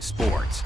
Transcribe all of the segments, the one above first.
Sports.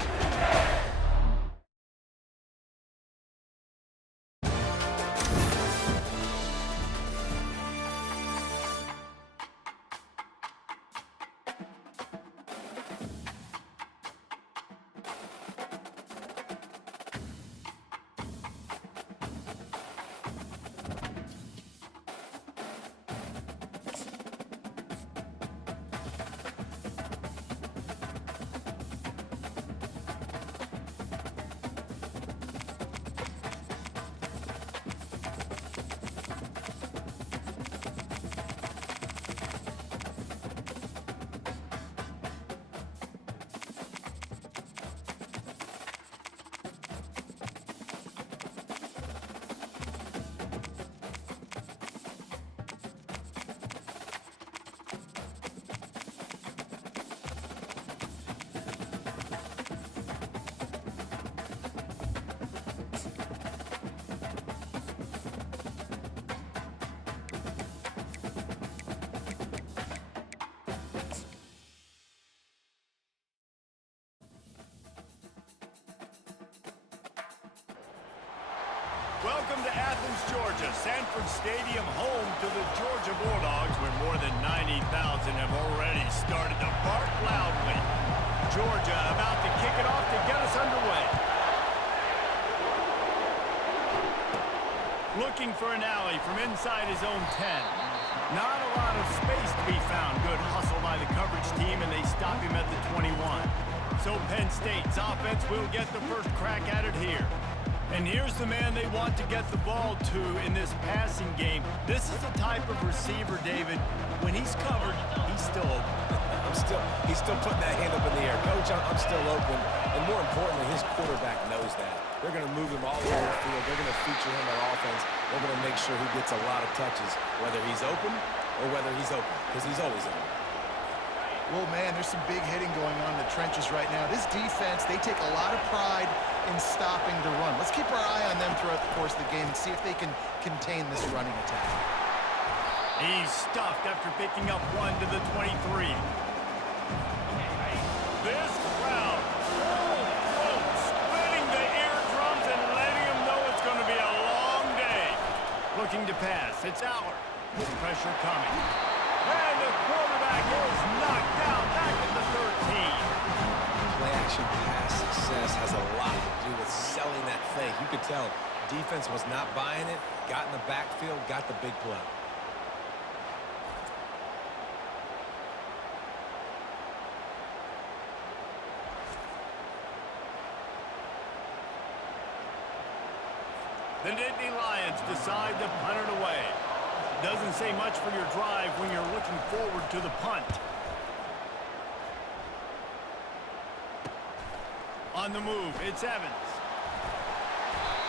Welcome to Athens, Georgia, Sanford Stadium, home to the Georgia Bulldogs, where more than 90,000 have already started to bark loudly. Georgia about to kick it off to get us underway. Looking for an alley from inside his own 10. Not a lot of space to be found. Good hustle by the coverage team, and they stop him at the 21. So Penn State's offense will get the first crack at it here. And here's the man they want to get the ball to in this passing game. This is the type of receiver, David, when he's covered, he's still open. He's still putting that hand up in the air. Coach, I'm still open. And more importantly, his quarterback knows that. They're going to move him all over the field. They're going to feature him on offense. They're going to make sure he gets a lot of touches, whether he's open or whether he's open, because he's always open. Well, man, there's some big hitting going on in the trenches right now. This defense, they take a lot of pride in stopping the run. Let's keep our eye on them throughout the course of the game and see if they can contain this running attack. He's stuffed after picking up one to the 23. This crowd full throat, splitting the eardrums and letting them know it's going to be a long day. Looking to pass. It's Allard. Pressure coming. And the quarterback is knocked down back at the 13. Play-action pass success has a lot to do with selling that fake. You could tell defense was not buying it, got in the backfield, got the big play. The Nittany Lions decide to punt it away. Doesn't say much for your drive when you're looking forward to the punt. On the move, it's Evans.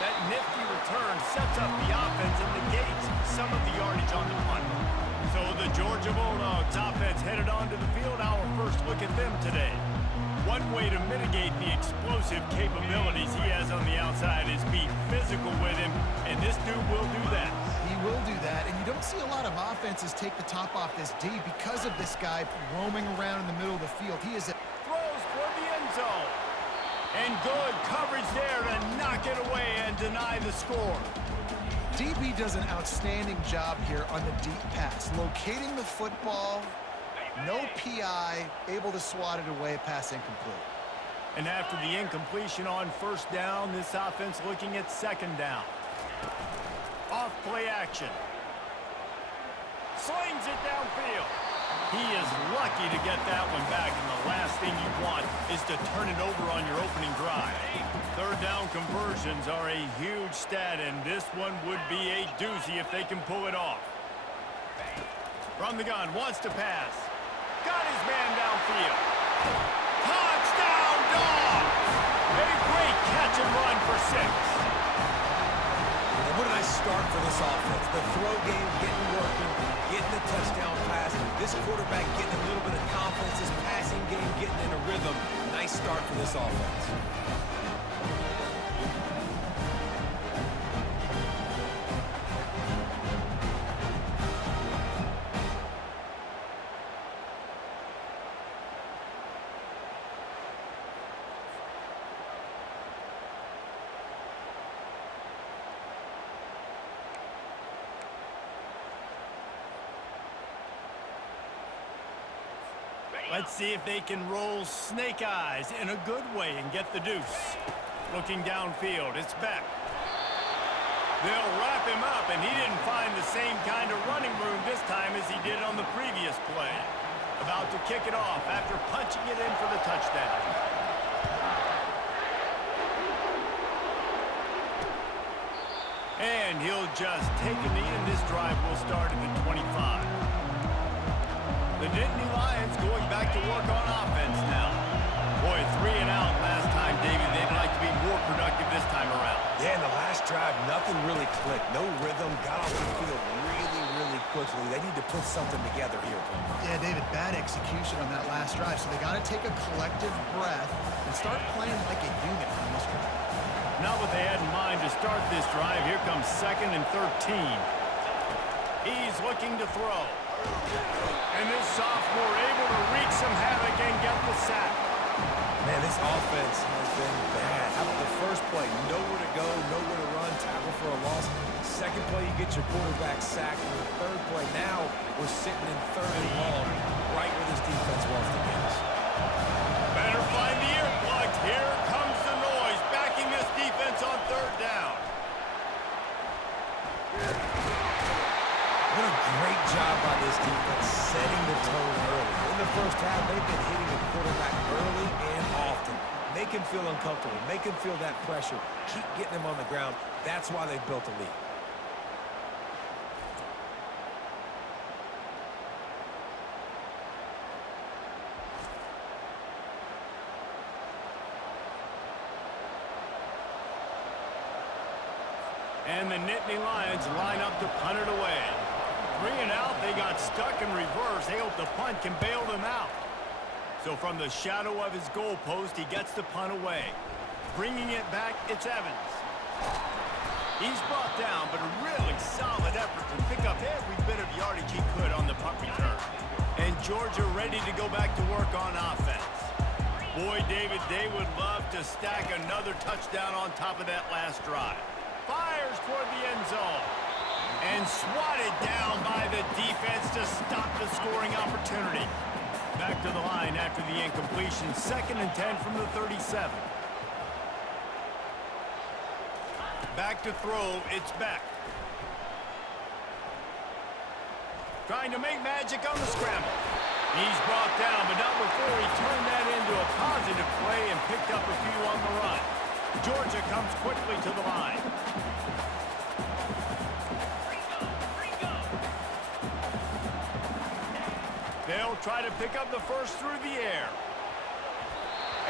That nifty return sets up the offense and negates some of the yardage on the punt. So the Georgia Bulldogs offense headed onto the field. Our first look at them today. One way to mitigate the explosive capabilities he has on the outside is be physical with him, and this dude will do that. He will do that, and you don't see a lot of offenses take the top off this D because of this guy roaming around in the middle of the field. He is Throws toward the end zone. And good coverage there to knock it away and deny the score. DB does an outstanding job here on the deep pass, locating the football. No PI, able to swat it away, pass incomplete. And after the incompletion on first down, this offense looking at second down. Off play action. Slings it downfield. He is lucky to get that one back, and the last thing you want is to turn it over on your opening drive. Third down conversions are a huge stat, and this one would be a doozy if they can pull it off. From the gun, wants to pass. Got his man downfield. Touchdown, Dogs! A great catch and run for 6. And what a nice start for this offense. The throw game getting working, getting the touchdown pass. This quarterback getting a little bit of confidence. This passing game getting in a rhythm. Nice start for this offense. Let's see if they can roll snake eyes in a good way and get the deuce. Looking downfield, it's Beck. They'll wrap him up, and he didn't find the same kind of running room this time as he did on the previous play. About to kick it off after punching it in for the touchdown. And he'll just take a knee, and this drive will start at the 25. The Nittany Lions going back to work on offense now. Boy, 3 and out last time, David. They'd like to be more productive this time around. Yeah, in the last drive, nothing really clicked. No rhythm, got off the field really quickly. They need to put something together here. Yeah, David, bad execution on that last drive, so they got to take a collective breath and start playing like a unit on this one. Not what they had in mind to start this drive. Here comes 2nd and 13. He's looking to throw. And this sophomore able to wreak some havoc and get the sack. Man, this offense has been bad. How about the first play? Nowhere to go, nowhere to run, tackle for a loss. Second play, you get your quarterback sacked. And the third play, now we're sitting in 3rd and long, right where this defense wants to get us. Better find the earplugs. Here comes the noise, backing this defense on 3rd down. What a great job by this defense setting the tone early. In the first half, they've been hitting the quarterback early and often. Make him feel uncomfortable. Make him feel that pressure. Keep getting him on the ground. That's why they've built a lead. And the Nittany Lions line up to punt it away. 3 and out, they got stuck in reverse. They hope the punt can bail them out. So from the shadow of his goal post, he gets the punt away. Bringing it back, it's Evans. He's brought down, but a really solid effort to pick up every bit of yardage he could on the punt return. And Georgia ready to go back to work on offense. Boy, David, they would love to stack another touchdown on top of that last drive. Fires toward the end zone. And swatted down by the defense to stop the scoring opportunity. Back to the line after the incompletion. 2nd and 10 from the 37. Back to throw, it's Beck. Trying to make magic on the scramble. He's brought down, but not before he turned that into a positive play and picked up a few on the run. Georgia comes quickly to the line. They'll try to pick up the first through the air.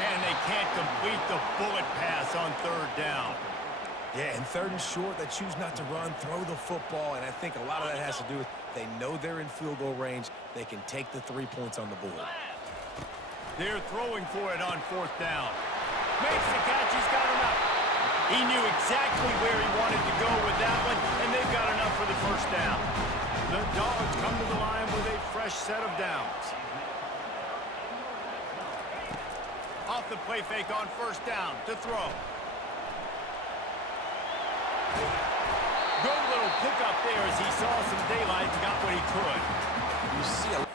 And they can't complete the bullet pass on 3rd down. Yeah, and 3rd and short, they choose not to run, throw the football, and I think a lot of that has to do with they know they're in field goal range. They can take the 3 points on the board. They're throwing for it on 4th down. Makes the catch, he's got enough. He knew exactly where he wanted to go with that one, and they've got enough for the first down. The Dogs come to the line with a fresh set of downs. Off the play fake on 1st down to throw. Good little pickup there as he saw some daylight and got what he could. You see a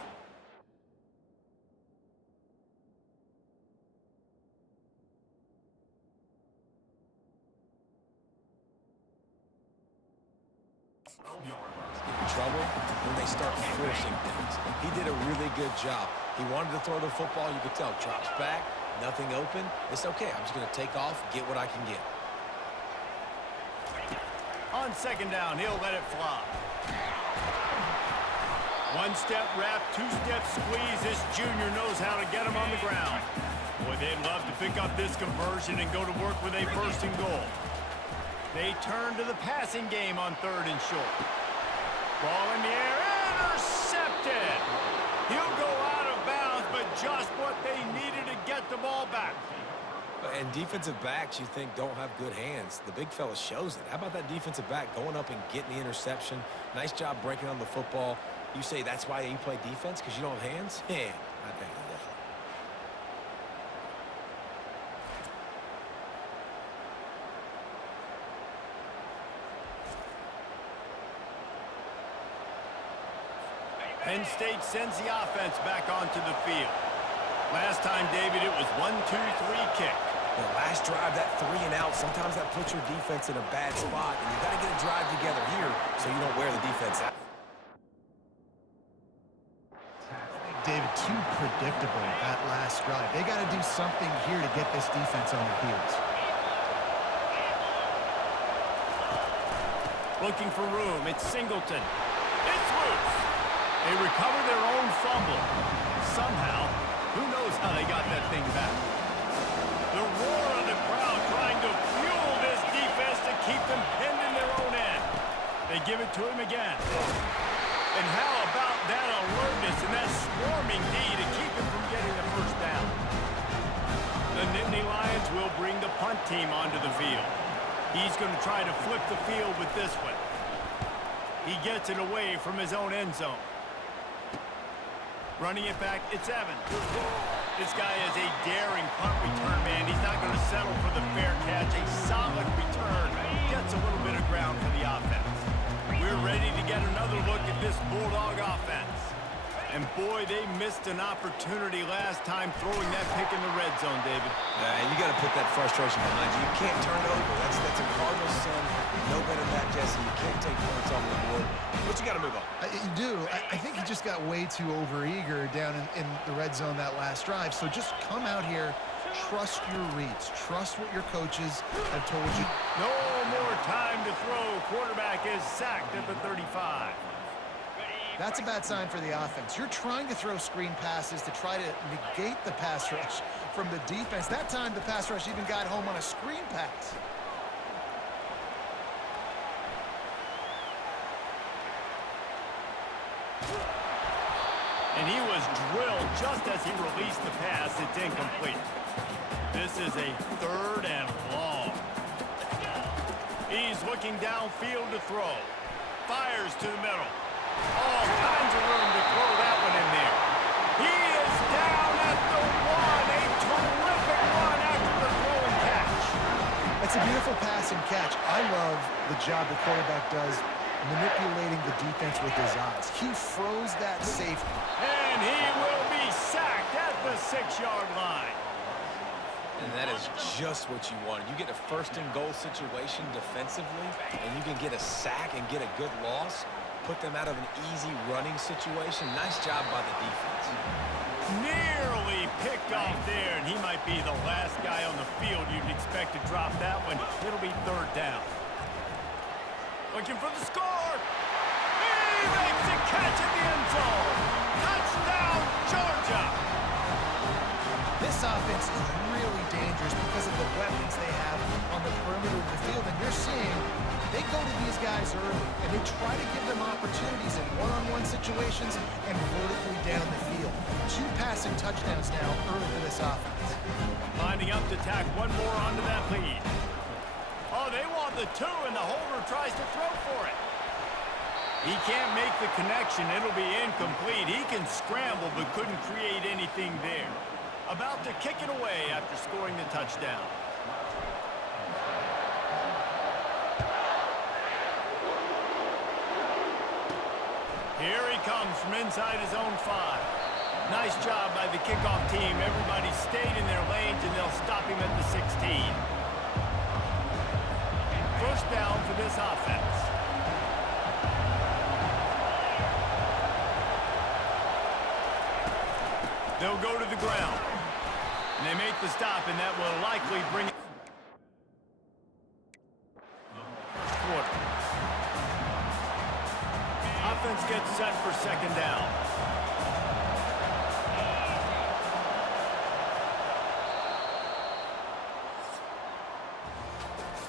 trouble when they start forcing things. He did a really good job. He wanted to throw the football. You could tell. Drops back, nothing open. It's okay. I'm just going to take off, get what I can get. On 2nd down, he'll let it fly. 1-step wrap, 2-step squeeze. This junior knows how to get him on the ground. Boy, they'd love to pick up this conversion and go to work with a 1st and goal. They turn to the passing game on 3rd and short. Ball in the air, intercepted. He'll go out of bounds, but just what they needed to get the ball back. And defensive backs, you think, don't have good hands. The big fella shows it. How about that defensive back going up and getting the interception? Nice job breaking on the football. You say that's why you play defense, because you don't have hands? Yeah, I think different. Penn State sends the offense back onto the field. Last time, David, it was 1-2-3 kick. The last drive, that 3 and out, sometimes that puts your defense in a bad spot, and you got to get a drive together here so you don't wear the defense out. David, too predictable that last drive. They got to do something here to get this defense on their heels. Looking for room. It's Singleton. It's loose. They recover their own fumble. Somehow, who knows how they got that thing back. The roar of the crowd trying to fuel this defense to keep them pinned in their own end. They give it to him again. And how about that alertness and that swarming D to keep him from getting the first down? The Nittany Lions will bring the punt team onto the field. He's going to try to flip the field with this one. He gets it away from his own end zone. Running it back, it's Evans. This guy is a daring punt return man. He's not going to settle for the fair catch. A solid return. Gets a little bit of ground for the offense. We're ready to get another look at this Bulldog offense. And boy, they missed an opportunity last time throwing that pick in the red zone, David. And you got to put that frustration behind you. You can't turn it over. That's a cardinal sin. No better than that, Jesse. You can't take points off the board. But you got to move on. You do. I think he just got way too overeager down in the red zone that last drive. So just come out here, trust your reads. Trust what your coaches have told you. No more time to throw. Quarterback is sacked at the 35. That's a bad sign for the offense. You're trying to throw screen passes to try to negate the pass rush from the defense. That time, the pass rush even got home on a screen pass. And he was drilled just as he released the pass. It's incomplete. This is a 3rd and long. He's looking downfield to throw. Fires to the middle. All kinds of room to throw that one in there. He is down at the 1. A terrific run after the throw and catch. That's a beautiful pass and catch. I love the job the quarterback does manipulating the defense with his eyes. He froze that safety. And he will be sacked at the 6-yard line. And that is just what you wanted. You get a 1st-and-goal situation defensively, and you can get a sack and get a good loss. Put them out of an easy running situation. Nice job by the defense. Nearly picked off there, and he might be the last guy on the field you'd expect to drop that one. It'll be 3rd down. Looking for the score. He makes a catch in the end zone. Touchdown, Georgia. This offense is really dangerous because of the weapons they have on the perimeter of the field. And you're seeing they go to these guys early, and they try to give them opportunities in one-on-one situations and vertically down the field. 2 passing touchdowns now early for this offense. Lining up to tack one more onto that lead. Oh, they want the 2, and the holder tries to throw for it. He can't make the connection. It'll be incomplete. He can scramble, but couldn't create anything there. About to kick it away after scoring the touchdown. Here he comes from inside his own 5. Nice job by the kickoff team. Everybody stayed in their lanes, and they'll stop him at the 16. 1st down for this offense. They'll go to the ground. And they make the stop, and that will likely bring it. First quarter. Offense gets set for 2nd down.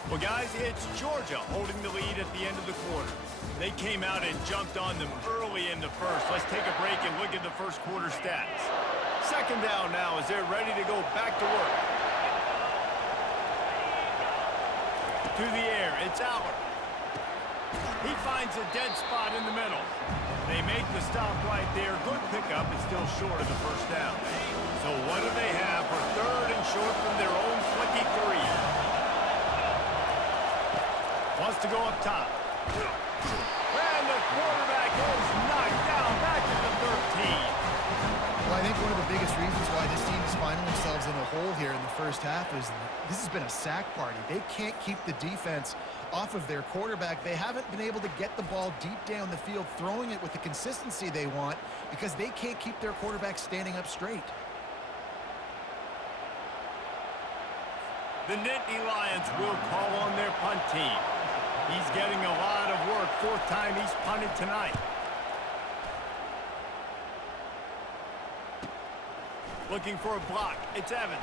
Well, guys, it's Georgia holding the lead at the end of the quarter. They came out and jumped on them early in the first. Let's take a break and look at the first quarter stats. 2nd down now as they're ready to go back to work. To the air, it's Aller. He finds a dead spot in the middle. They make the stop right there. Good pickup. It's still short of the 1st down. So what do they have for 3rd and short from their own 23? Wants to go up top. And the quarterback is knocked down back to the 13. Well, I think one of the biggest reasons why this team whole here in the first half is this has been a sack party. They can't keep the defense off of their quarterback. They haven't been able to get the ball deep down the field, throwing it with the consistency they want because they can't keep their quarterback standing up straight. The Nittany Lions will call on their punt team. He's getting a lot of work. Fourth time he's punted tonight. Looking for a block. It's Evans.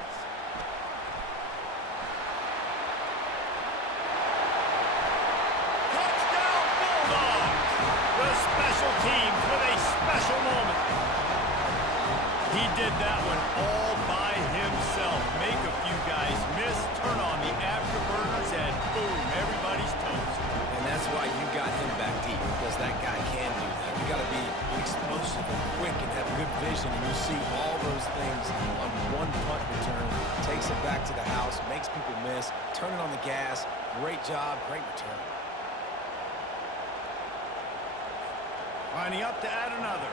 Touchdown Bulldogs! The special teams with a special moment. He did that one all by himself. Make a few guys miss, turn on the afterburners, and boom, everybody's toast. And that's why you got him back deep, because that guy can do that. You got to be explosive and quick and have good vision, and you see all those things on one punt return. Takes it back to the house, makes people miss, turning on the gas. Great job, great return. Lining up to add another.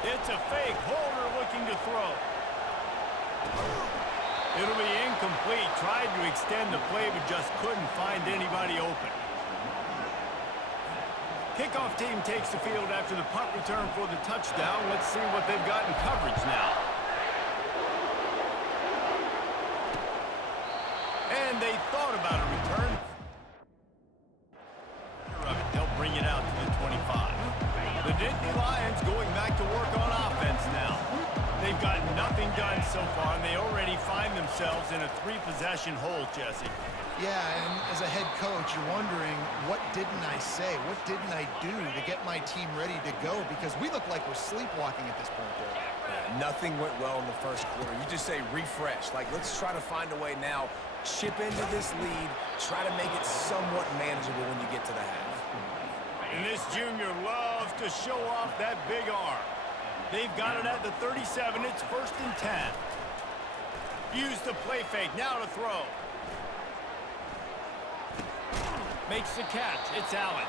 It's a fake. Holder looking to throw. It'll be incomplete. Tried to extend the play, but just couldn't find anybody open. Kickoff team takes the field after the punt return for the touchdown. Let's see what they've got in coverage now. And they thought about a return. They'll bring it out to the 25. The Nittany Lions going back to work on offense now. They've got nothing done so far, and they already find themselves in a three-possession hole, Jesse. Yeah, and as a head coach, you're wondering, what didn't I say? What didn't I do to get my team ready to go? Because we look like we're sleepwalking at this point, though. Yeah, nothing went well in the first quarter. You just say refresh. Like, let's try to find a way now. Chip into this lead. Try to make it somewhat manageable when you get to the half. And this junior loves to show off that big arm. They've got it at the 37. It's 1st and 10. Use the play fake. Now to throw. Makes the catch. It's Allen.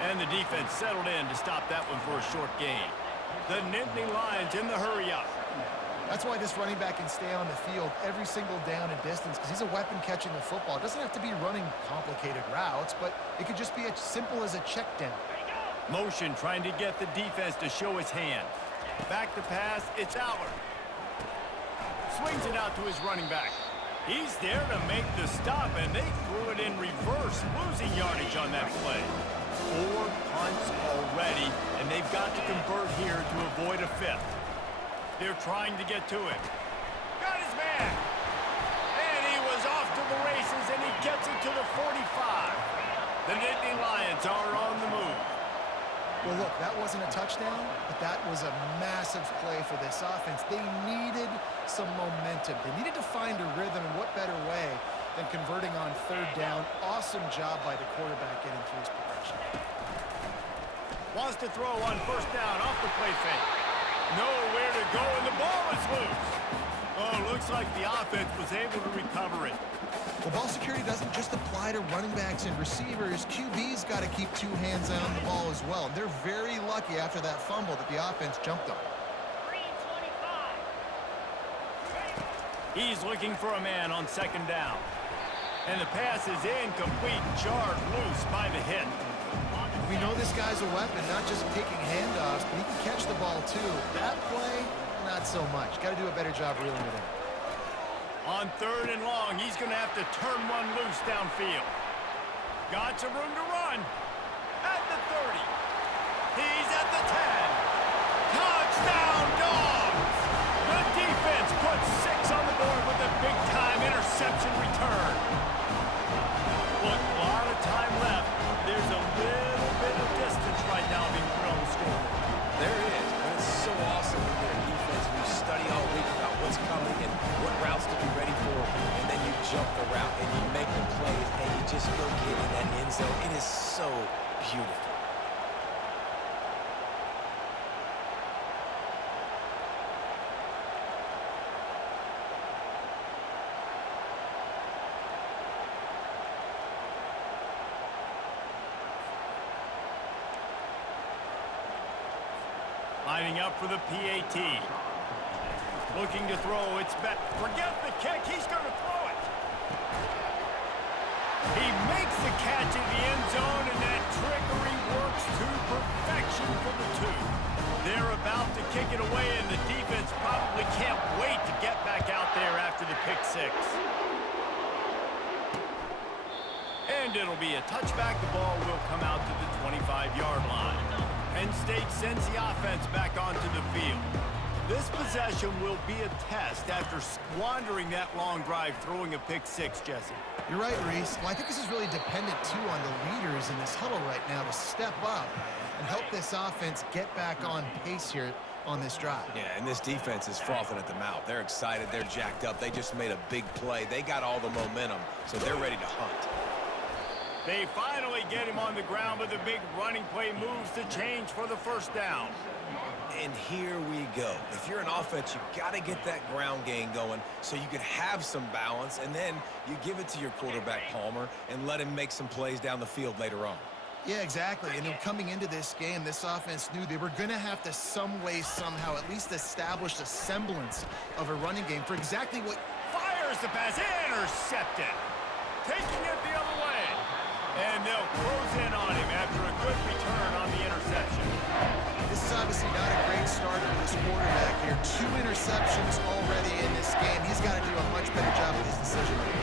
And the defense settled in to stop that one for a short gain. The Nittany Lions in the hurry-up. That's why this running back can stay on the field every single down and distance, because he's a weapon catching the football. It doesn't have to be running complicated routes, but it could just be as simple as a check down. Motion trying to get the defense to show his hand. Back to pass. It's Allard. Swings it out to his running back. He's there to make the stop, and they threw it in reverse, losing yardage on that play. 4 punts already, and they've got to convert here to avoid a 5th. They're trying to get to him. Got his man. And he was off to the races, and he gets it to the 45. The Nittany Lions are on the move. Well, look, that wasn't a touchdown, but that was a massive play for this offense. They needed some momentum. They needed to find a rhythm, and what better way than converting on 3rd down. Awesome job by the quarterback getting through his progression. Wants to throw on 1st down off the play fake. Nowhere to go, and the ball is loose. Oh, looks like the offense was able to recover it. Well, ball security doesn't just apply to running backs and receivers. QB's got to keep 2 hands on the ball as well. They're very lucky after that fumble that the offense jumped on. He's looking for a man on 2nd down. And the pass is incomplete, jarred loose by the hit. We know this guy's a weapon, not just taking handoffs, but he can catch the ball too. That play, not so much. Got to do a better job reeling it in. On 3rd and long, he's going to have to turn one loose downfield. Got some room to run. At the 30. He's at the 10. Touchdown, Dogs! The defense puts 6 on the board with a big-time interception return. Look, a lot of time left. There's a little bit of distance right now being put on the scoreboard. There is, but it's so awesome when you're a defense and you study all week about what's coming and what routes to be ready for, and then you jump the route and you make the plays and you just go get in that end zone. It is so beautiful. Lining up for the PAT. Looking to throw, it's back. Forget the kick, he's going to throw it. He makes the catch in the end zone, and that trickery works to perfection for the two. They're about to kick it away, and the defense probably can't wait to get back out there after the pick six. And it'll be a touchback. The ball will come out to the 25-yard line. Penn State sends the offense back onto the field. This possession will be a test after squandering that long drive, throwing a pick six, Jesse. You're right, Reese. Well, I think this is really dependent, too, on the leaders in this huddle right now to step up and help this offense get back on pace here on this drive. Yeah, and this defense is frothing at the mouth. They're excited. They're jacked up. They just made a big play. They got all the momentum, so they're ready to hunt. They finally get him on the ground, but the big running play moves the change for the first down. And here we go. If you're an offense, you got to get that ground game going so you can have some balance, and then you give it to your quarterback, Palmer, and let him make some plays down the field later on. Yeah, exactly. And coming into this game, this offense knew they were going to have to some way, somehow, at least establish a semblance of a running game for exactly what... Fires the pass, intercepted. Taking it the other way. And they'll close in on him after a good return on the interception. This is obviously not a great start for this quarterback here. 2 interceptions already in this game. He's got to do a much better job with his decision making.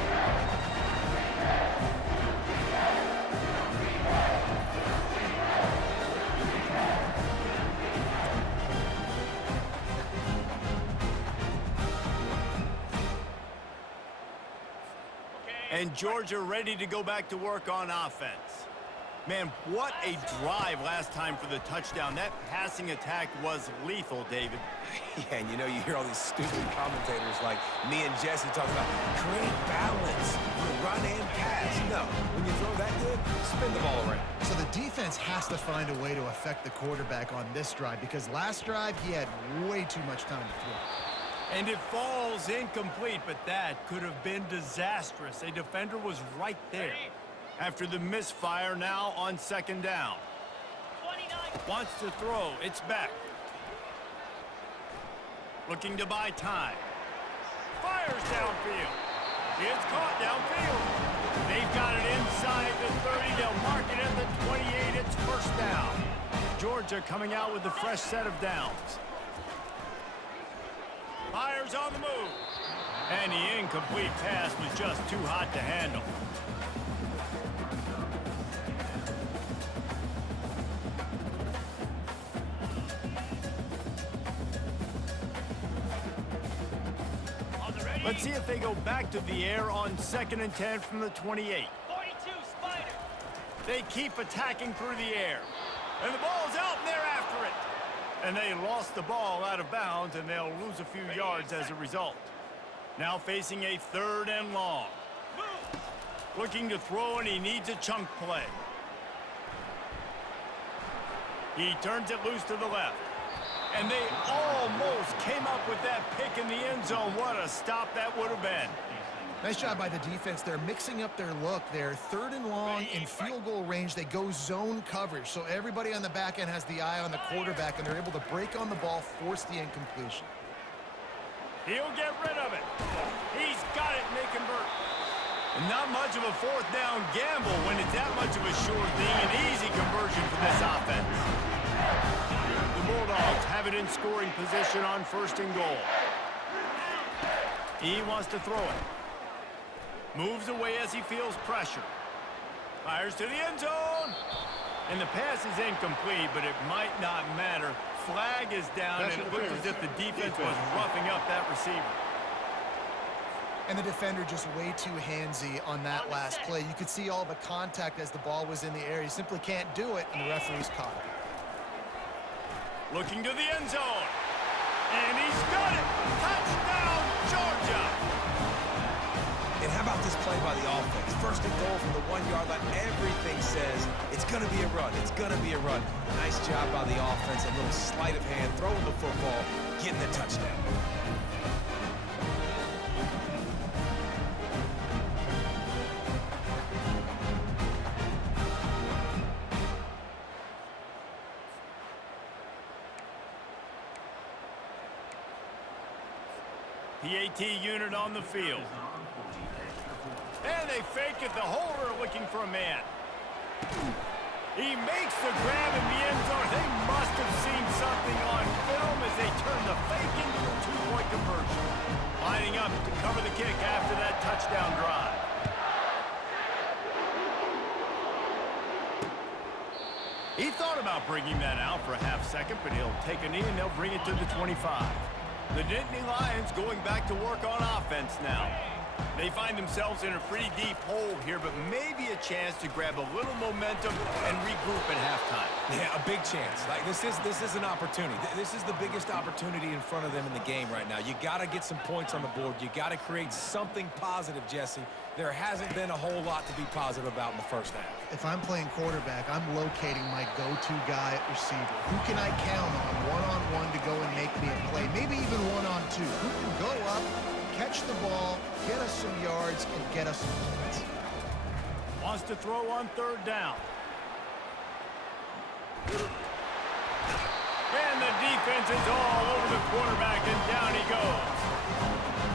And Georgia ready to go back to work on offense. Man, what a drive last time for the touchdown. That passing attack was lethal, David. Yeah, and you hear all these stupid commentators like me and Jesse talking about create balance, run and pass. No, when you throw that good, spin the ball around. So the defense has to find a way to affect the quarterback on this drive because last drive he had way too much time to throw. And it falls incomplete, but that could have been disastrous. A defender was right there. After the misfire, now on second down. 29. Wants to throw. It's back. Looking to buy time. Fires downfield. It's caught downfield. They've got it inside the 30. They'll mark it at the 28. It's first down. Georgia coming out with a fresh set of downs. Fires on the move. And the incomplete pass was just too hot to handle. Let's see if they go back to the air on 2nd and 10 from the 28. 42, Spider. They keep attacking through the air. And the ball's out, and they're after it. And they lost the ball out of bounds, and they'll lose a few yards as a result. Now facing a 3rd and long. Looking to throw, and he needs a chunk play. He turns it loose to the left. And they almost came up with that pick in the end zone. What a stop that would have been. Nice job by the defense. They're mixing up their look. They're 3rd and long in field goal range. They go zone coverage. So everybody on the back end has the eye on the quarterback, and they're able to break on the ball, force the incompletion. He'll get rid of it. He's got it, and they convert. And not much of a 4th down gamble when it's that much of a sure thing. An easy conversion for this offense. The Bulldogs have it in scoring position on 1st and goal. He wants to throw it. Moves away as he feels pressure. Fires to the end zone. And the pass is incomplete, but it might not matter. Flag is down, and it looked as if the defense was roughing up that receiver. And the defender just way too handsy on that last play. You could see all the contact as the ball was in the air. He simply can't do it, and the referee's caught it. Looking to the end zone. And he's got it. Touchdown, Georgia. And how about this play by the offense? 1st and goal from the 1-yard line. Everything says it's going to be a run. It's going to be a run. Nice job by the offense. A little sleight of hand, throwing the football, getting the touchdown. PAT unit on the field. And they fake it. The holder looking for a man. He makes the grab in the end zone. They must have seen something on film as they turn the fake into a two-point conversion. Lining up to cover the kick after that touchdown drive. He thought about bringing that out for a half second, but he'll take a knee and they'll bring it to the 25. The Nittany Lions going back to work on offense now. They find themselves in a pretty deep hole here, but maybe a chance to grab a little momentum and regroup at halftime. Yeah, a big chance. Like this is an opportunity. This is the biggest opportunity in front of them in the game right now. You got to get some points on the board. You got to create something positive, Jesse. There hasn't been a whole lot to be positive about in the first half. If I'm playing quarterback, I'm locating my go-to guy at receiver. Who can I count on one-on-one to go and make me a play? Maybe even one-on-two. Who can go up, catch the ball, get us some yards, and get us some points? Wants to throw on third down. And the defense is all over the quarterback, and down he goes.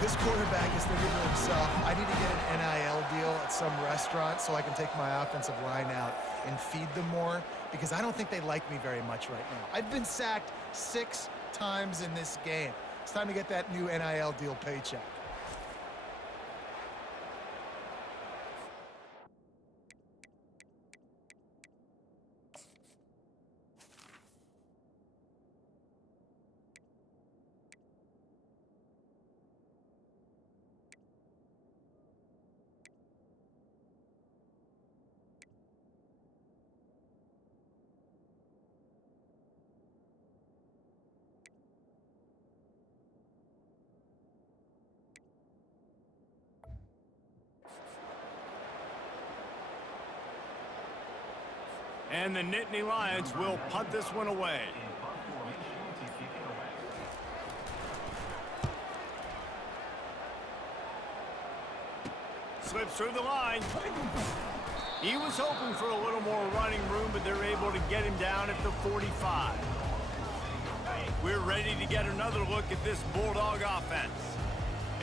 This quarterback is thinking to himself, I need to get an NIL deal at some restaurant so I can take my offensive line out and feed them more, because I don't think they like me very much right now. I've been sacked 6 times in this game. It's time to get that new NIL deal paycheck. And the Nittany Lions will punt this one away. Slips through the line. He was hoping for a little more running room, but they're able to get him down at the 45. We're ready to get another look at this Bulldog offense.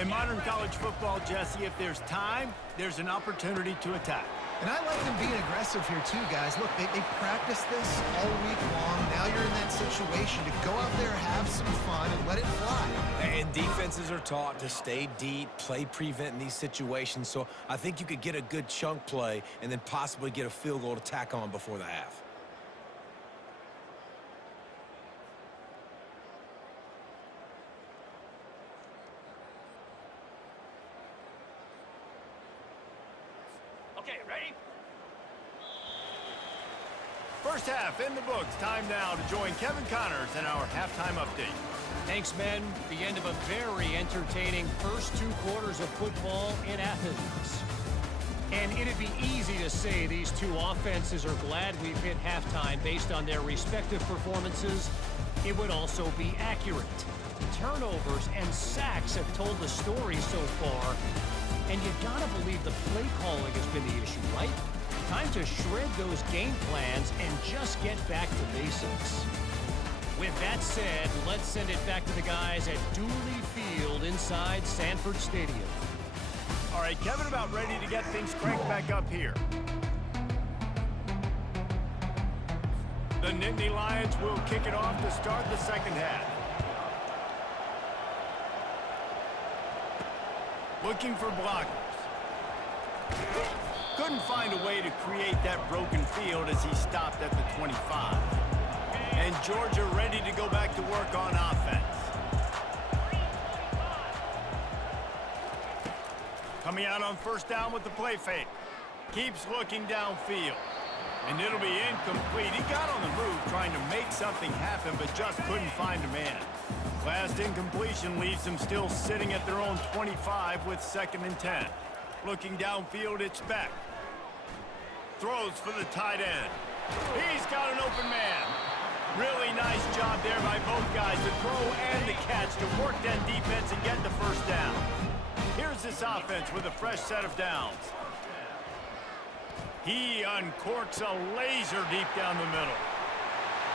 In modern college football, Jesse, if there's time, there's an opportunity to attack. And I like them being aggressive here too, guys. Look, they practice this all week long. Now you're in that situation to go out there, have some fun, and let it fly. And defenses are taught to stay deep, play prevent in these situations. So I think you could get a good chunk play and then possibly get a field goal to tack on before the half. Okay, ready? First half in the books. Time now to join Kevin Connors in our halftime update. Thanks, men. The end of a very entertaining first 2 quarters of football in Athens. And it'd be easy to say these two offenses are glad we've hit halftime based on their respective performances. It would also be accurate. Turnovers and sacks have told the story so far. And you gotta believe the play calling has been the issue, right? Time to shred those game plans and just get back to basics. With that said, let's send it back to the guys at Dooley Field inside Sanford Stadium. All right, Kevin, about ready to get things cranked back up here. The Nittany Lions will kick it off to start the second half. Looking for blockers. Couldn't find a way to create that broken field as he stopped at the 25. And Georgia ready to go back to work on offense. Coming out on first down with the play fake. Keeps looking downfield. And it'll be incomplete. He got on the move trying to make something happen, but just couldn't find a man. Last incompletion leaves them still sitting at their own 25 with 2nd and 10. Looking downfield, it's Beck. Throws for the tight end. He's got an open man. Really nice job there by both guys, the throw and the catch to work that defense and get the first down. Here's this offense with a fresh set of downs. He uncorks a laser deep down the middle.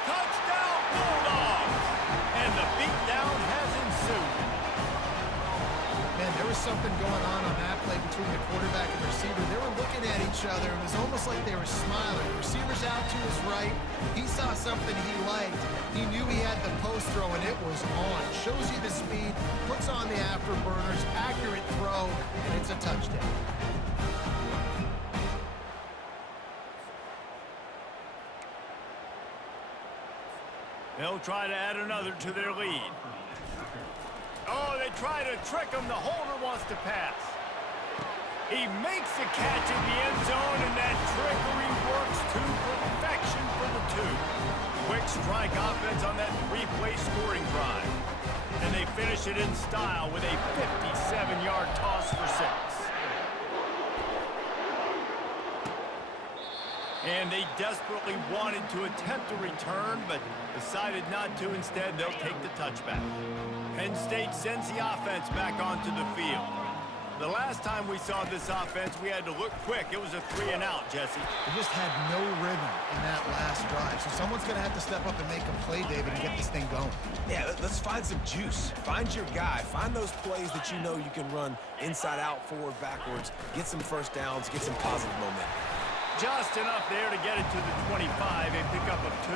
Touchdown, Bulldogs! And the beatdown has ensued. was something going on that play between the quarterback and receiver. They were looking at each other. It was almost like they were smiling. The receiver's out to his right. He saw something he liked. He knew he had the post throw, and it was on. Shows you the speed, puts on the afterburners, accurate throw, and it's a touchdown. They'll try to add another to their lead. Oh, they try to trick him. The holder wants to pass. He makes the catch in the end zone, and that trickery works to perfection for the two. Quick strike offense on that three-play scoring drive. And they finish it in style with a 57-yard toss for 6. And they desperately wanted to attempt a return, but decided not to. Instead, they'll take the touchback. Penn State sends the offense back onto the field. The last time we saw this offense, we had to look quick. It was a 3-and-out, Jesse. They just had no rhythm in that last drive. So someone's going to have to step up and make a play, David, and get this thing going. Yeah, let's find some juice. Find your guy. Find those plays that you know you can run inside out, forward, backwards. Get some first downs. Get some positive momentum. Just enough there to get it to the 25, a pickup of 2.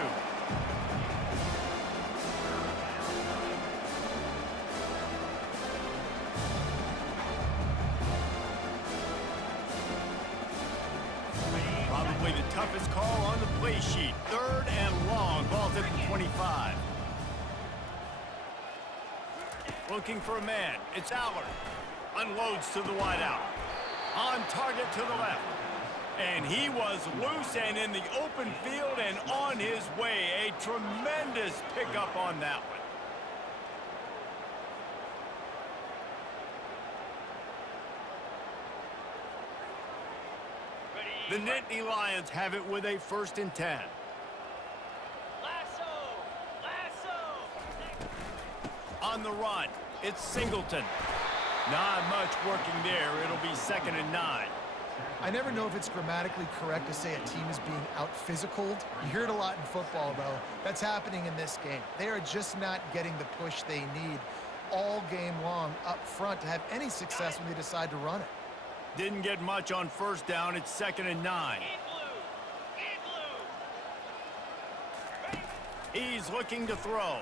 Probably the toughest call on the play sheet. 3rd and long. Ball's at the 25. Looking for a man. It's Allard. Unloads to the wideout. On target to the left. And he was loose and in the open field and on his way. A tremendous pickup on that one. The Nittany Lions have it with a 1st and 10. On the run, it's Singleton. Not much working there. It'll be 2nd and 9. I never know if it's grammatically correct to say a team is being out-physicaled. You hear it a lot in football, though. That's happening in this game. They are just not getting the push they need all game long up front to have any success when they decide to run it. Didn't get much on 1st down. It's 2nd and 9. He's looking to throw.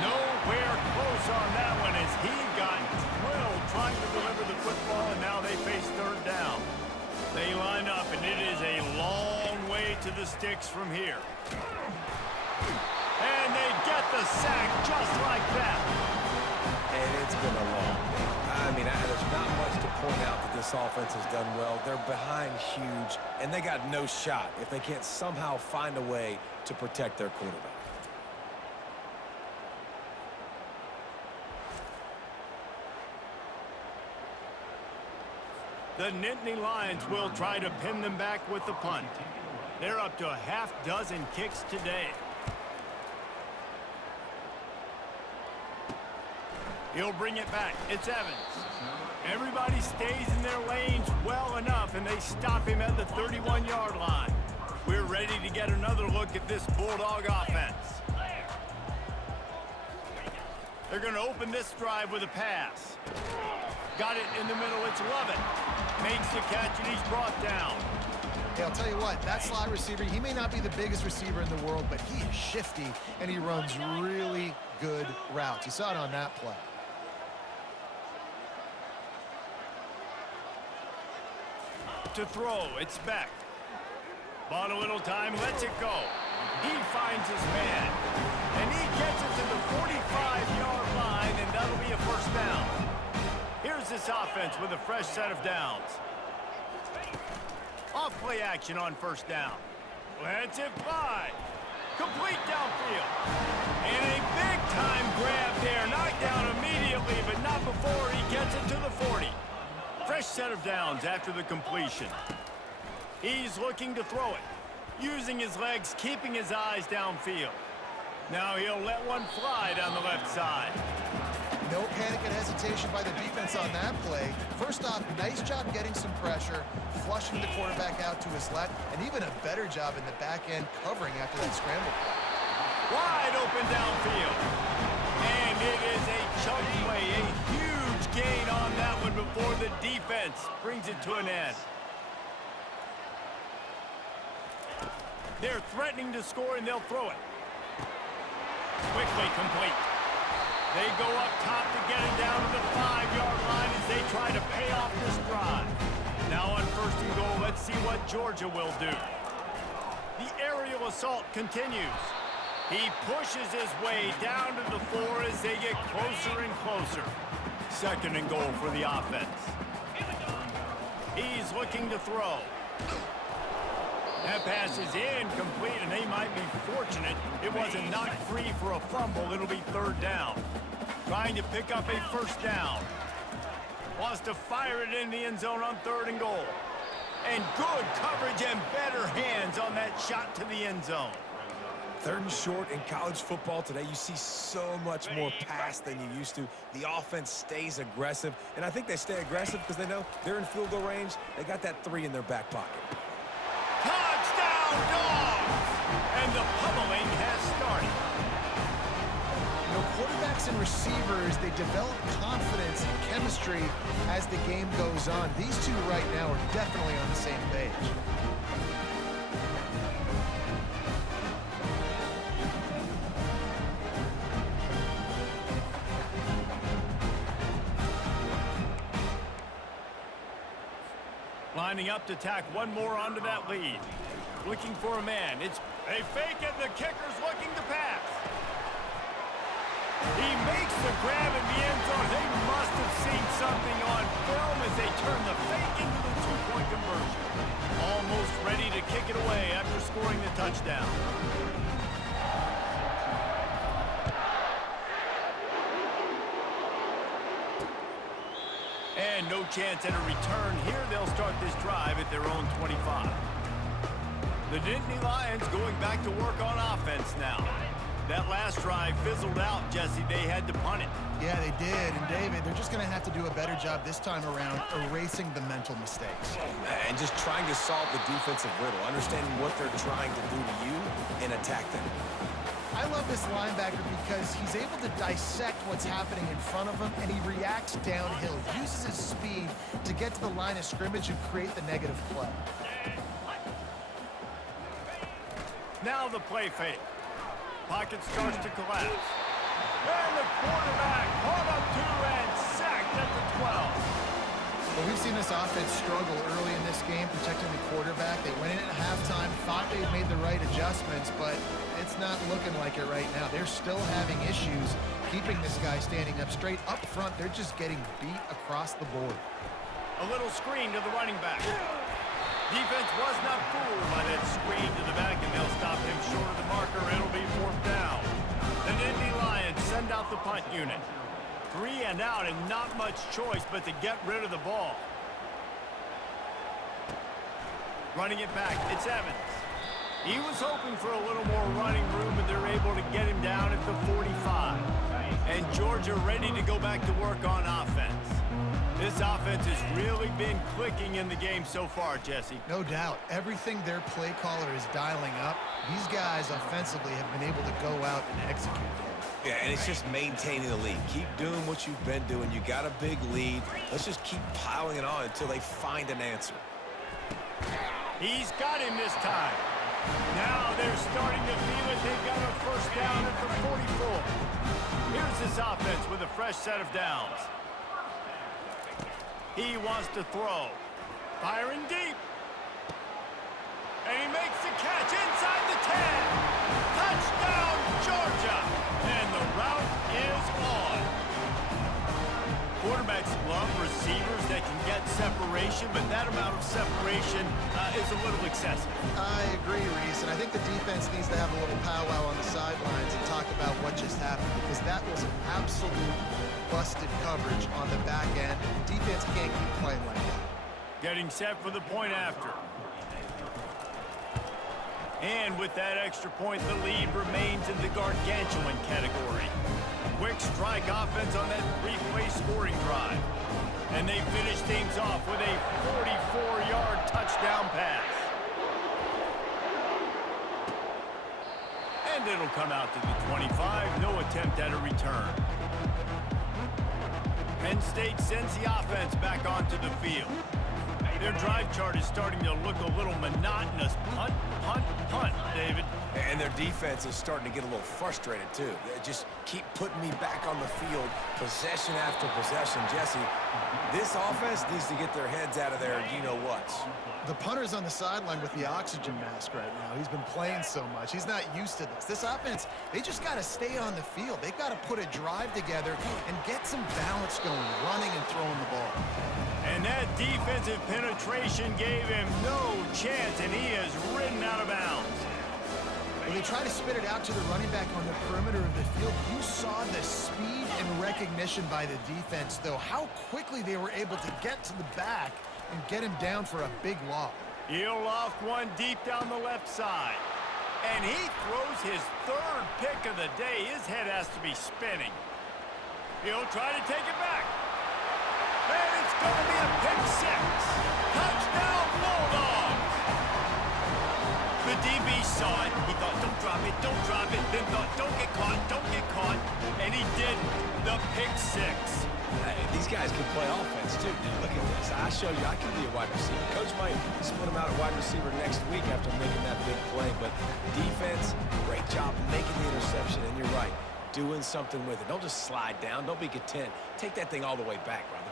Nowhere close on that one as he got drilled trying to deliver the football, and now they face 3rd down. They line up, and it is a long way to the sticks from here. And they get the sack just like that. And it's been a long day. I mean, there's not much to point out that this offense has done well. They're behind huge, and they got no shot if they can't somehow find a way to protect their quarterback. The Nittany Lions will try to pin them back with the punt. They're up to a half-dozen kicks today. He'll bring it back. It's Evans. Everybody stays in their lanes well enough, and they stop him at the 31-yard line. We're ready to get another look at this Bulldog offense. They're going to open this drive with a pass. Got it in the middle. It's Lovett. Makes the catch, and he's brought down. Hey, I'll tell you what, that slot receiver, he may not be the biggest receiver in the world, but he is shifty, and he runs really good routes. You saw it on that play. To throw, it's Beck. Bought a little time, lets it go. He finds his man, and he gets it to the 45-yard line, and that'll be a 1st down. Here's this offense with a fresh set of downs. Off play action on 1st down. Lets it fly. Complete downfield. And a big-time grab there. Knocked down immediately, but not before he gets it to the 40. Fresh set of downs after the completion. He's looking to throw it. Using his legs, keeping his eyes downfield. Now he'll let one fly down the left side. No panic and hesitation by the defense on that play. First off, nice job getting some pressure, flushing the quarterback out to his left, and even a better job in the back end covering after that scramble play. Wide open downfield. And it is a chunk play, a huge gain on that one before the defense brings it to an end. They're threatening to score, and they'll throw it. Quickly complete. They go up top to get it down to the 5-yard line as they try to pay off this drive. Now on 1st and goal, let's see what Georgia will do. The aerial assault continues. He pushes his way down to the 4 as they get closer and closer. 2nd and goal for the offense. He's looking to throw. That pass is incomplete, and they might be fortunate it wasn't knocked free for a fumble. It'll be 3rd down. Trying to pick up a 1st down. Wants to fire it in the end zone on 3rd and goal. And good coverage and better hands on that shot to the end zone. 3rd and short in college football today, you see so much more pass than you used to. The offense stays aggressive, and I think they stay aggressive because they know they're in field goal range. They got that 3 in their back pocket. Touchdown, Dogs! And the pummeling has started. You know, quarterbacks and receivers, they develop confidence and chemistry as the game goes on. These two right now are definitely on the same page. Lining up to tack one more onto that lead. Looking for a man. It's a fake, and the kicker's looking to pass. He makes the grab in the end zone. They must have seen something on film as they turn the fake into the 2-point conversion. Almost ready to kick it away after scoring the touchdown. And no chance at a return here. They'll start this drive at their own 25. The Nittany Lions going back to work on offense now. That last drive fizzled out, Jesse. They had to punt it. Yeah, they did. And, David, they're just going to have to do a better job this time around erasing the mental mistakes. And just trying to solve the defensive riddle, understanding what they're trying to do to you and attack them. I love this linebacker because he's able to dissect what's happening in front of him, and he reacts downhill, uses his speed to get to the line of scrimmage and create the negative play. Now the play fake. Pocket starts to collapse. And the quarterback caught up to and sacked at the 12. Well, we've seen this offense struggle early in this game protecting the quarterback. They went in at halftime, thought they had made the right adjustments, but it's not looking like it right now. They're still having issues keeping this guy standing up straight. Up front, they're just getting beat across the board. A little screen to the running back. Defense was not fooled by that screen to the back, and they'll stop him short of the marker. It'll be 4th down. The Nittany Lions send out the punt unit. 3 and out, and not much choice but to get rid of the ball. Running it back, it's Evans. He was hoping for a little more running room, but they're able to get him down at the 45. And Georgia ready to go back to work on offense. This offense has really been clicking in the game so far, Jesse. No doubt. Everything their play caller is dialing up, these guys offensively have been able to go out and execute them. Yeah, and it's just maintaining the lead. Keep doing what you've been doing. You got a big lead. Let's just keep piling it on until they find an answer. He's got him this time. Now they're starting to feel it. They've got a 1st down at the 44. Here's this offense with a fresh set of downs. He wants to throw. Firing deep. And he makes the catch inside the 10. Touchdown, Georgia. And the route is on. Quarterbacks love receivers that can get separation, but that amount of separation is a little excessive. I agree, Reese, and I think the defense needs to have a little powwow on the sidelines and talk about what just happened, because that was an absolute busted coverage on the back end. Defense can't keep playing like that. Getting set for the point after. And with that extra point, the lead remains in the gargantuan category. Quick strike offense on that 3-play scoring drive. And they finish things off with a 44-yard touchdown pass. And And it'll come out to the 25. No attempt at a return. Penn State sends the offense back onto the field. Their drive chart is starting to look a little monotonous. Punt, punt, punt, David. And their defense is starting to get a little frustrated, too. They just keep putting me back on the field, possession after possession. Jesse, this offense needs to get their heads out of their you-know-whats. The punter's on the sideline with the oxygen mask right now. He's been playing so much. He's not used to this. This offense, they just got to stay on the field. They've got to put a drive together and get some balance going, running and throwing the ball. And that defensive penetration gave him no chance, and he is ridden out of bounds. When they try to spit it out to the running back on the perimeter of the field, you saw the speed and recognition by the defense, though, how quickly they were able to get to the back and get him down for a big loss. He'll loft one deep down the left side. And he throws his third pick of the day. His head has to be spinning. He'll try to take it back. And it's going to be a pick six. Touchdown, Bulldogs! The DB saw it. He thought, don't drop it. Then thought, don't get caught. And he didn't. The pick six. Hey, these guys can play offense, too, dude. Look at this. I show you I can be a wide receiver. Coach might split him out at wide receiver next week after making that big play. But defense, great job making the interception. And you're right, doing something with it. Don't just slide down. Don't be content. Take that thing all the way back, brother.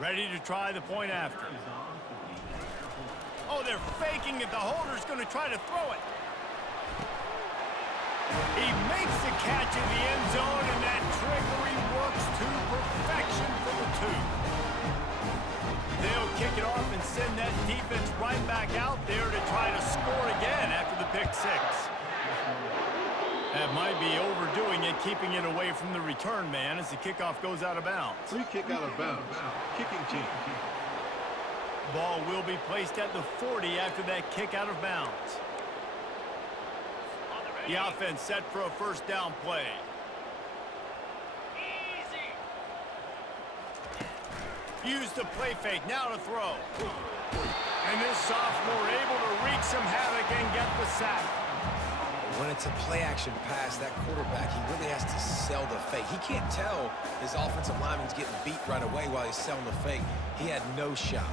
Ready to try the point after. Oh, they're faking it. The holder's going to try to throw it. He makes the catch in the end zone, and that trickery works to perfection for the two. They'll kick it off and send that defense right back out there to try to score again after the pick six. That might be overdoing it, keeping it away from the return man as the kickoff goes out of bounds. Free kick out of bounds. Kicking team. Ball will be placed at the 40 after that kick out of bounds. The offense set for a first down play. Use the play fake, now to throw. And this sophomore able to wreak some havoc and get the sack. When it's a play-action pass, that quarterback, he really has to sell the fake. He can't tell his offensive lineman's getting beat right away while he's selling the fake. He had no shot.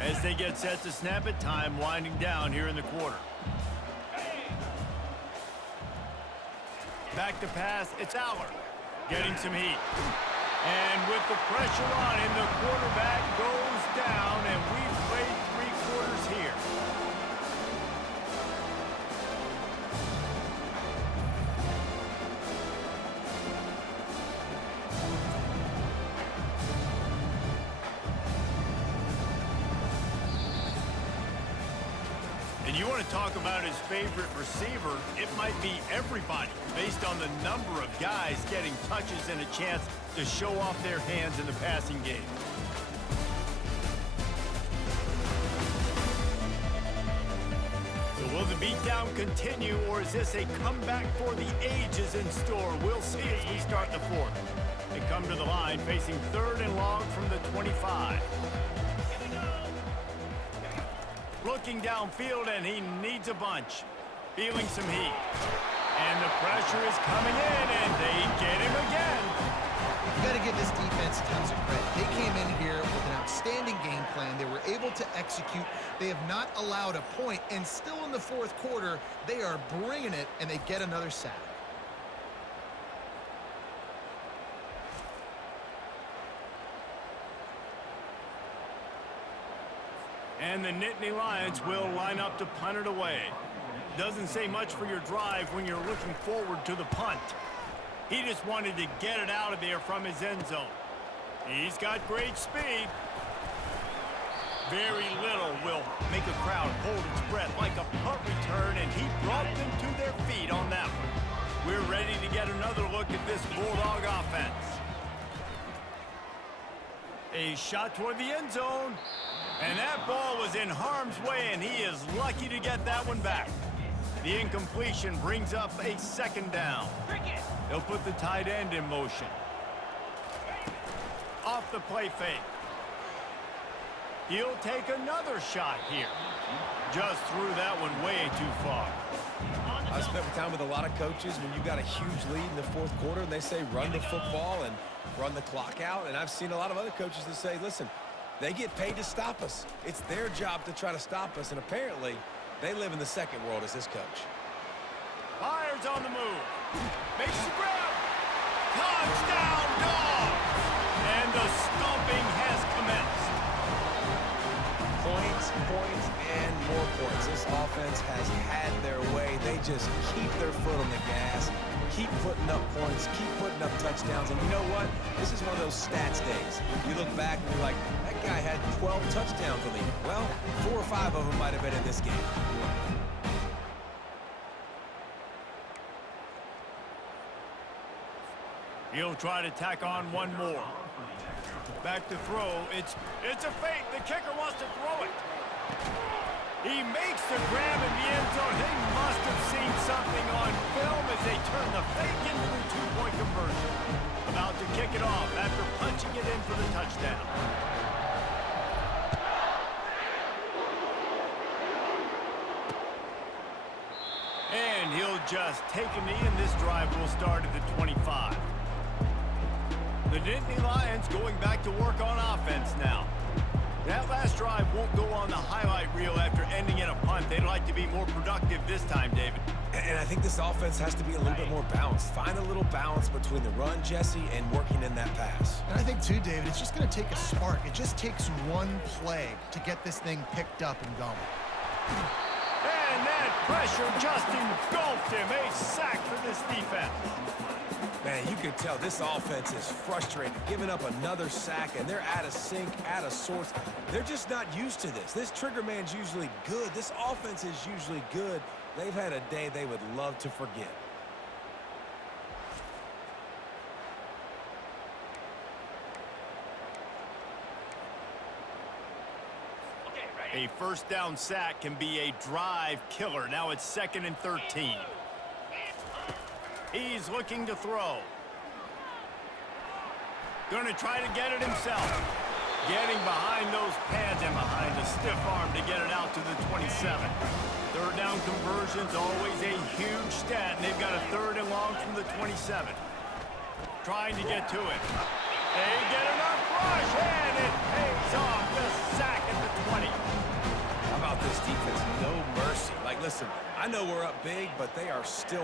As they get set to snap it, time winding down here in the quarter. Back to pass, it's Aller. Getting some heat. And with the pressure on him, the quarterback goes down, and we've played 3 quarters here. And you want to talk about his favorite receiver, it might be everybody, based on the number of guys getting touches and a chance to show off their hands in the passing game. So will the beatdown continue, or is this a comeback for the ages in store? We'll see as we start the fourth. They come to the line facing 3rd and long from the 25. Looking downfield, and he needs a bunch. Feeling some heat. And the pressure is coming in, and they get him again. You got to give this defense tons of credit. They came in here with an outstanding game plan. They were able to execute. They have not allowed a point, and still in the 4th quarter, they are bringing it, and they get another sack. And the Nittany Lions will line up to punt it away. Doesn't say much for your drive when you're looking forward to the punt. He just wanted to get it out of there from his end zone. He's got great speed. Very little will make a crowd hold its breath like a punt return, and he brought them to their feet on that one. We're ready to get another look at this Bulldog offense. A shot toward the end zone, and that ball was in harm's way, and he is lucky to get that one back. The incompletion brings up a second down. They'll put the tight end in motion. Off the play fake. He'll take another shot here. Just threw that one way too far. I've spent time with a lot of coaches when you got a huge lead in the fourth quarter and they say run the football and run the clock out. And I've seen a lot of other coaches that say, listen, they get paid to stop us. It's their job to try to stop us. And apparently, they live in the second world as this coach. Myers on the move. Makes the grab. Touchdown, Dogs! And the stomping has commenced. Points, points, and more points. This offense has had their way. They just keep their foot on the gas, keep putting up points, keep putting up touchdowns. And you know what? This is one of those stats days. You look back and you're like, that guy had 12 touchdowns on the year. Well, 4 or 5 of them might have been in this game. He'll try to tack on one more. Back to throw. It's a fake. The kicker wants to throw it. He makes the grab in the end zone. They must have seen something on film as they turn the fake into the two-point conversion. About to kick it off after punching it in for the touchdown. And he'll just take a knee, and this drive will start at the 25. The Nittany Lions going back to work on offense now. That last drive won't go on the highlight reel after ending in a punt. They'd like to be more productive this time, David. And I think this offense has to be a little bit more balanced. Find a little balance between the run, Jesse, and working in that pass. And I think, too, David, it's just going to take a spark. It just takes one play to get this thing picked up and going. And that pressure just engulfed him. A sack for this defense. Man, you can tell this offense is frustrated, giving up another sack, and they're out of sync, out of sorts. They're just not used to this. This trigger man's usually good. This offense is usually good. They've had a day they would love to forget. A first down sack can be a drive killer. Now it's 2nd and 13. He's looking to throw. Going to try to get it himself. Getting behind those pads and behind the stiff arm to get it out to the 27. Third down conversion's always a huge stat, and they've got a 3rd and long from the 27. Trying to get to it. They get enough rush, and it pays off. The sack at the 20. How about this defense? No mercy. Like, listen, I know we're up big, but they are still